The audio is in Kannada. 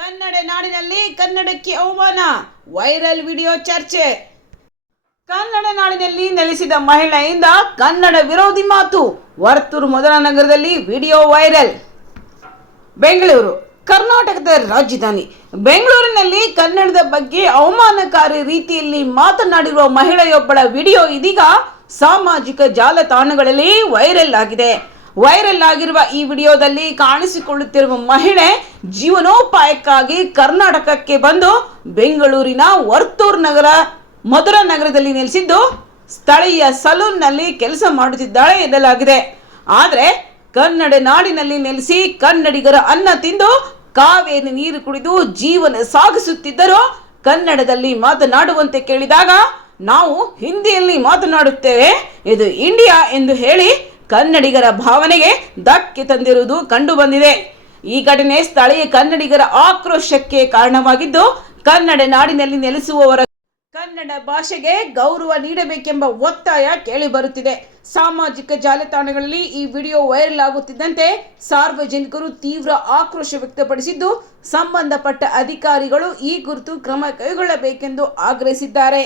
ಕನ್ನಡ ನಾಡಿನಲ್ಲಿ ಕನ್ನಡಕ್ಕೆ ಅವಮಾನ, ವೈರಲ್ ವಿಡಿಯೋ ಚರ್ಚೆ. ಕನ್ನಡ ನಾಡಿನಲ್ಲಿ ನೆಲೆಸಿದ ಮಹಿಳೆಯಿಂದ ಕನ್ನಡ ವಿರೋಧಿ ಮಾತು, ವರ್ತೂರು ಮೊದಲ ನಗರದಲ್ಲಿ ವಿಡಿಯೋ ವೈರಲ್. ಬೆಂಗಳೂರು ಕರ್ನಾಟಕದ ರಾಜಧಾನಿ ಬೆಂಗಳೂರಿನಲ್ಲಿ ಕನ್ನಡದ ಬಗ್ಗೆ ಅವಮಾನಕಾರಿ ರೀತಿಯಲ್ಲಿ ಮಾತನಾಡಿರುವ ಮಹಿಳೆಯೊಬ್ಬಳ ವಿಡಿಯೋ ಇದೀಗ ಸಾಮಾಜಿಕ ಜಾಲತಾಣಗಳಲ್ಲಿ ವೈರಲ್ ಆಗಿದೆ. ವೈರಲ್ ಆಗಿರುವ ಈ ವಿಡಿಯೋದಲ್ಲಿ ಕಾಣಿಸಿಕೊಳ್ಳುತ್ತಿರುವ ಮಹಿಳೆ ಜೀವನೋಪಾಯಕ್ಕಾಗಿ ಕರ್ನಾಟಕಕ್ಕೆ ಬಂದು ಬೆಂಗಳೂರಿನ ವರ್ತೂರು ನಗರ ಮಧುರ ನಗರದಲ್ಲಿ ನೆಲೆಸಿದ್ದು ಸ್ಥಳೀಯ ಸಲೂನ್ನಲ್ಲಿ ಕೆಲಸ ಮಾಡುತ್ತಿದ್ದಾಳೆ ಎನ್ನಲಾಗಿದೆ. ಆದರೆ ಕನ್ನಡ ನಾಡಿನಲ್ಲಿ ನೆಲೆಸಿ ಕನ್ನಡಿಗರ ಅನ್ನ ತಿಂದು ಕಾವೇರಿ ನೀರು ಕುಡಿದು ಜೀವನ ಸಾಗಿಸುತ್ತಿದ್ದರೂ ಕನ್ನಡದಲ್ಲಿ ಮಾತನಾಡುವಂತೆ ಕೇಳಿದಾಗ ನಾವು ಹಿಂದಿಯಲ್ಲಿ ಮಾತನಾಡುತ್ತೇವೆ, ಇದು ಇಂಡಿಯಾ ಎಂದು ಹೇಳಿ ಕನ್ನಡಿಗರ ಭಾವನೆಗೆ ಧಕ್ಕೆ ತಂದಿರುವುದು ಕಂಡು ಬಂದಿದೆ. ಈ ಘಟನೆ ಸ್ಥಳೀಯ ಕನ್ನಡಿಗರ ಆಕ್ರೋಶಕ್ಕೆ ಕಾರಣವಾಗಿದ್ದು, ಕನ್ನಡ ನಾಡಿನಲ್ಲಿ ನೆಲೆಸುವವರ ಕನ್ನಡ ಭಾಷೆಗೆ ಗೌರವ ನೀಡಬೇಕೆಂಬ ಒತ್ತಾಯ ಕೇಳಿ ಬರುತ್ತಿದೆ. ಸಾಮಾಜಿಕ ಜಾಲತಾಣಗಳಲ್ಲಿ ಈ ವಿಡಿಯೋ ವೈರಲ್ ಆಗುತ್ತಿದ್ದಂತೆ ಸಾರ್ವಜನಿಕರು ತೀವ್ರ ಆಕ್ರೋಶ ವ್ಯಕ್ತಪಡಿಸಿದ್ದು, ಸಂಬಂಧಪಟ್ಟ ಅಧಿಕಾರಿಗಳು ಈ ಕುರಿತು ಕ್ರಮ ಕೈಗೊಳ್ಳಬೇಕೆಂದು ಆಗ್ರಹಿಸಿದ್ದಾರೆ.